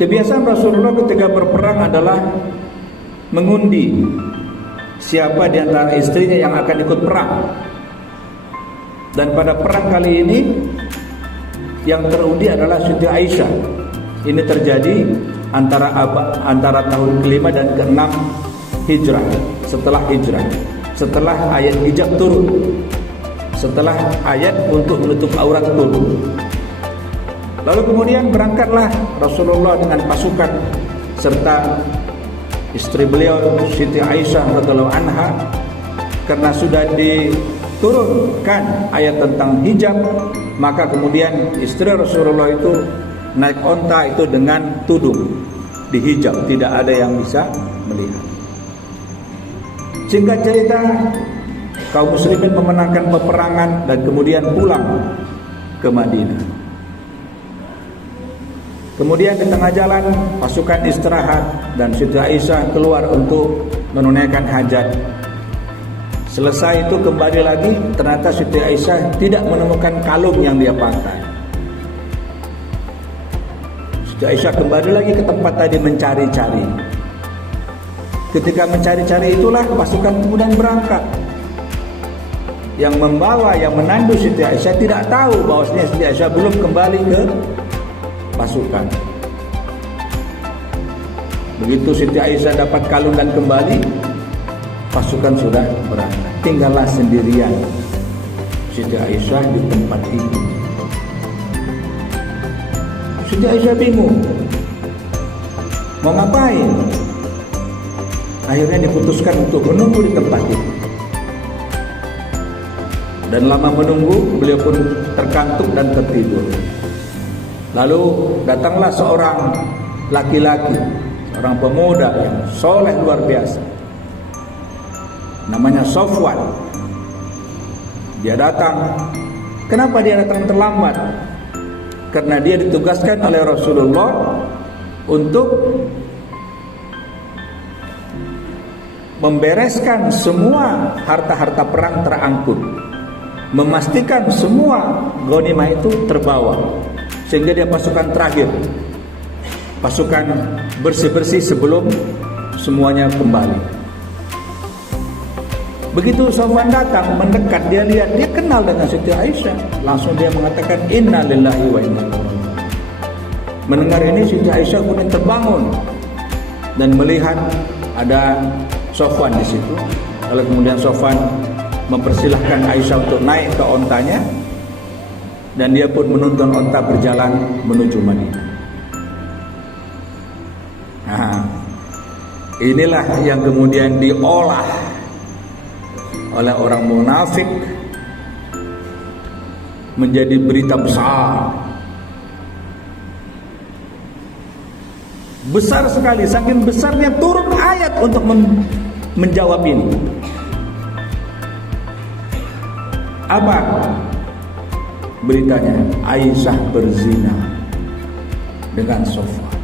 Kebiasaan Rasulullah ketika berperang adalah mengundi siapa di antara istrinya yang akan ikut perang. Dan pada perang kali ini yang terundi adalah Siti Aisyah. Ini terjadi antara tahun ke-5 dan ke-6 Hijrah, setelah Hijrah, setelah ayat hijab turun, setelah ayat untuk menutup aurat turun. Lalu kemudian berangkatlah Rasulullah dengan pasukan serta istri beliau Siti Aisyah radhiyallahu anha, karena sudah diturunkan ayat tentang hijab, maka kemudian istri Rasulullah itu naik onta itu dengan tudung dihijab, tidak ada yang bisa melihat. Singkat cerita, kaum muslimin memenangkan peperangan dan kemudian pulang ke Madinah. Kemudian di tengah jalan pasukan istirahat dan Siti Aisyah keluar untuk menunaikan hajat. Selesai itu kembali lagi, ternyata Siti Aisyah tidak menemukan kalung yang dia pakai. Siti Aisyah kembali lagi ke tempat tadi mencari-cari. Ketika mencari-cari itulah pasukan kemudian berangkat. Yang membawa, yang menandu Siti Aisyah tidak tahu bahwasanya Siti Aisyah belum kembali ke pasukan. Begitu Siti Aisyah dapat kalung dan kembali, pasukan sudah berangkat. Tinggallah sendirian Siti Aisyah di tempat itu. Siti Aisyah bingung mau ngapain. Akhirnya diputuskan untuk menunggu di tempat itu. Dan lama menunggu, beliau pun terkantuk dan tertidur. Lalu datanglah seorang laki-laki, seorang pemuda yang soleh luar biasa, namanya Sofwan. Dia datang. Kenapa dia datang terlambat? Karena dia ditugaskan oleh Rasulullah untuk membereskan semua harta-harta perang terangkut, memastikan semua ghanimah itu terbawa, sehingga dia pasukan terakhir, pasukan bersih-bersih sebelum semuanya kembali. Begitu Sofwan datang mendekat, dia lihat, dia kenal dengan Siti Aisyah, langsung dia mengatakan inna lillahi wa inna ilaihi raji'un. Mendengar ini Siti Aisyah kemudian terbangun dan melihat ada Sofwan di situ. Lalu kemudian Sofwan mempersilahkan Aisyah untuk naik ke ontanya, dan dia pun menuntun onta berjalan menuju Madinah. Nah, inilah yang kemudian diolah oleh orang munafik menjadi berita besar. Besar sekali, saking besarnya turun ayat untuk menjawab ini. Apa beritanya? Aisyah berzina dengan Sofwan.